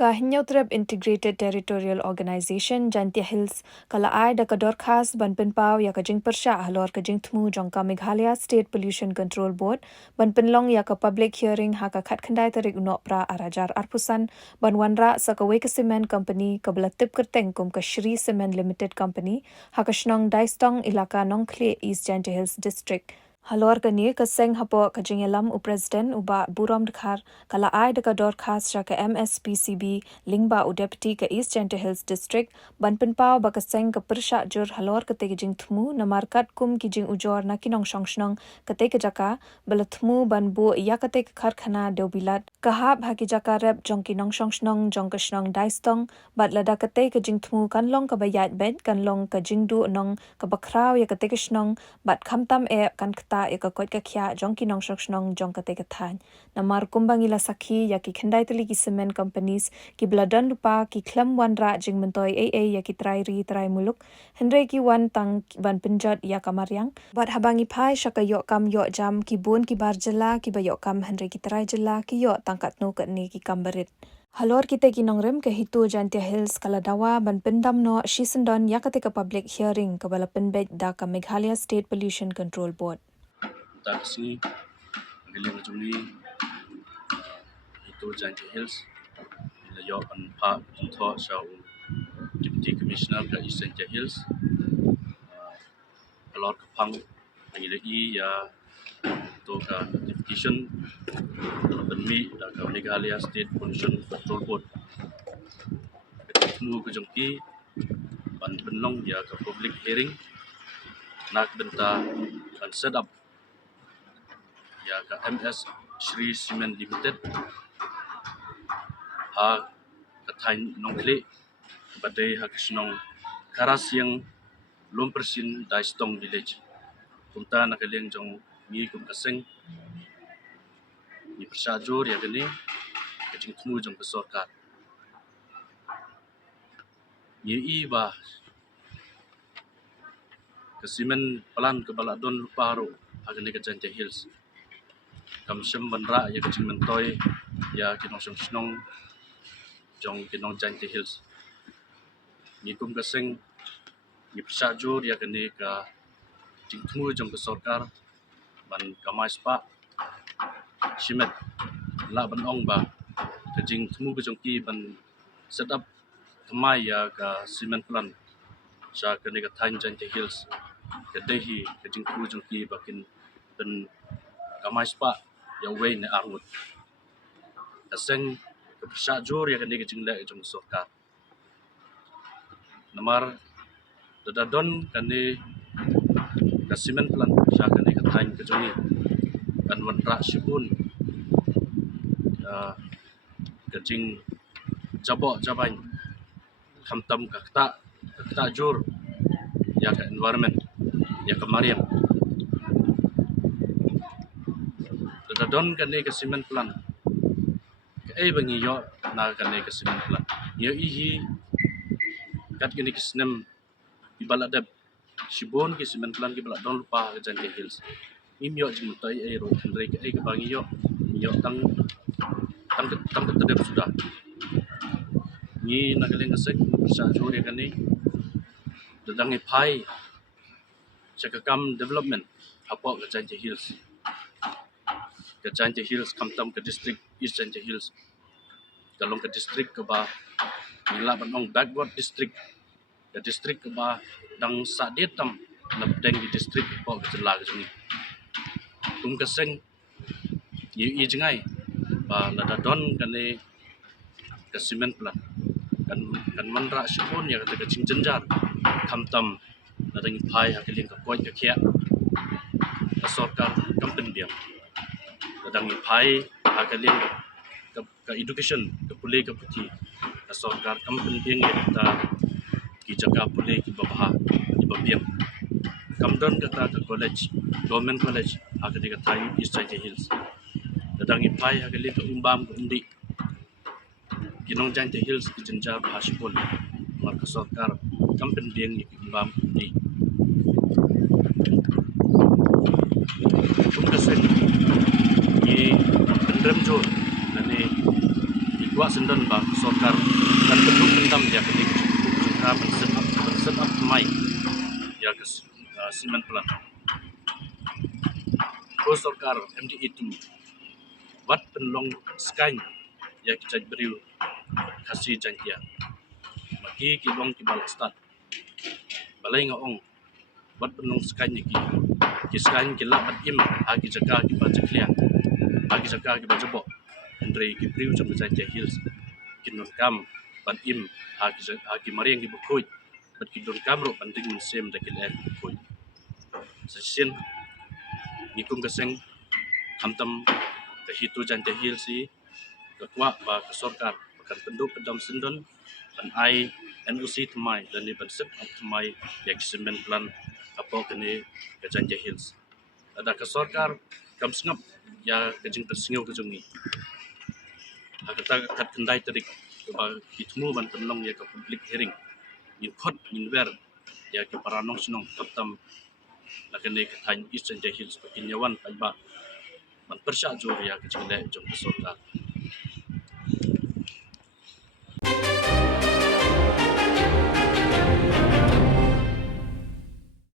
Kahinya Utrab Integrated Territorial Organization Jantia Hills kala ai da kador khas ban penpau ya kajing persya halor kajing tmu jongka Meghalaya State Pollution Control Board ban penlong ya ka public hearing haka khat khandai tarik unok pra arajar arpusan ban wanra sakawe cement company kabelatip kerteng kum ka Shri Cement Limited Company haka shnong daistong ilaka Nongkle East Jantia Hills District. Halor kani kaseng hapo kajing elam President uba burom dekhar kala ai deka dor khas shaka MSPCB lingba deputy ke East Jantia Hills District ban penpau ba kaseng ke persya jur halor kete kajing thmu namarkat kum kijing ujor na kinong shongshnong kete kejaka bala thmu ban bu ya kete kharkhana deubilat kahap haki jaka rep jong kinong shongshnong jong kashnong daistong bat lada kete kajing thmu kanlong kabayat bed kanlong kajing du nong kabakrau ya kete kashnong bat khamtam kan ta eka kot ka khya jong ki nong shok nong jong ka te ka than namar kumbangila sakhi ya ki khandai tali ki cement companies ki bladan lupa ki khlam wan ra jing mentoi ya ki trai muluk henre ki wan tang ban pinjot ya kamaryang bat habangi phai shaka yo kam yo jam ki bon ki bar jala ki ba yo kam henre ki trai jala ki yo tangkat no ka ni ki kambarit. Halor kita kinongrem ke hitu Jantia Hills kaladawa ban pendam no shisendon yakate ka public hearing ka bala penbet da ka Meghalaya State Pollution Control Board. Taksi giling juli itu Jantia Hills layo an pa tho shau Deputy Commissioner ka East Jantia Hills kalor kapang ngilai ya to ka notification demi da ka Meghalaya State Pollution Control Board ketemu kejongki ban penlong ya ka public hearing nak benta kan set up ya ka MS Shri Cement Limited ha kathain Nongkle badai ha kisnong karas yang lompersin daistong village kumta nakaleng jong mi kum kaseng ni persajur ya gani kajing temu jong pesorkat ni ba kesimen pelan ke baladon lupa ro agani ke Jantia Hills kam sem banra ya kajing mentoi ya kinong snong jong kinong Jantia Hills ni kum kaseng ni persajur ya gani ka jing temu jong pesorkar ban kamai spa simet la ban ong ba kajing temu ke jong ki ban set up kamai ya ka cement plan sa kani ka thain Jantia Hills kedehi kajing temu jong ki bakin ben kamai spa ya way ne armut kaseng ke persajur ya kani kajing la jong sorkar namar dadadon kani ka cement plan sa kani ka thain ka jongi kan wanra sibun kajing jabo jabain khamtam ka jur ya ka environment ya ka mariam dadadon kani ka cement plan ka bangi yo na kani ka cement plan yo ihi kat kini kisnem ibaladab sibon ki cement plan ki baladon lupa ka Jantia Hills imyo jing tai ro andre ka ka bangi yo tang tadep sudah ni nagaling asek persajur ya kani dadang ipai Chakakam development hapo ka Jantia Hills kamtam ke district East Jantia Hills kalong ke district ke ba nila banong backward district ke district ke ba dang sadetam na deng di district hapo ke jela ke sini tum kaseng i jengai ba ladadon kani ke cement plan kan manra sipun ya kata kacing jenjar kamtam nadang pai hakiling ka koi ka khia ka sorkar kampen biang nadang pai hakiling ka education ka pulai ka puti ka sorkar kampen biang ya kata ki jaga pulai ki babha ki babiam kamdon kata ka college government college hakiling ka thai East Jantia Hills nadang pai hakiling ka umbam ka undi kinong Jantia Hills ki jenjar bahasipun marka sorkar kampen biang ni umbam undi tum kaseng ni pendrem jor nani kedua sendon ba sorkar dan penduk pendam ya ketik juga berset up mai ya ke simen pelan ko sorkar MDE itu wat penlong sky ya kita beriu kasih jantia bagi kilong kibal start balai ngaong wat penlong sky ni ki sky kila bat im agi jaga ki baca klia agi jaga ki baca bo Andre ki beriu jam jantia hills kinun kam ban im agi mariang ki bukoi bat kinun kam ro banding sem da kilen bukoi sesin nikum keseng hamtam ke hitu jantia hills si ketua ba ke sorkar bahkan penduk pedam sendon ban ai NUC temai dan ni ban sep temai ya kisemen plan apa kene ke jantia hills ada ke sorkar kam sengap ya kejing tersingu ke jungi kata kat kendai terik ba hitmu ban penlong ya ke public hearing in khot in wer ya ke paranong sinong kaptam lakene ke tain east jantia hills pakin yawan pai ba ban persya jor ya ke jole jong ke sorkar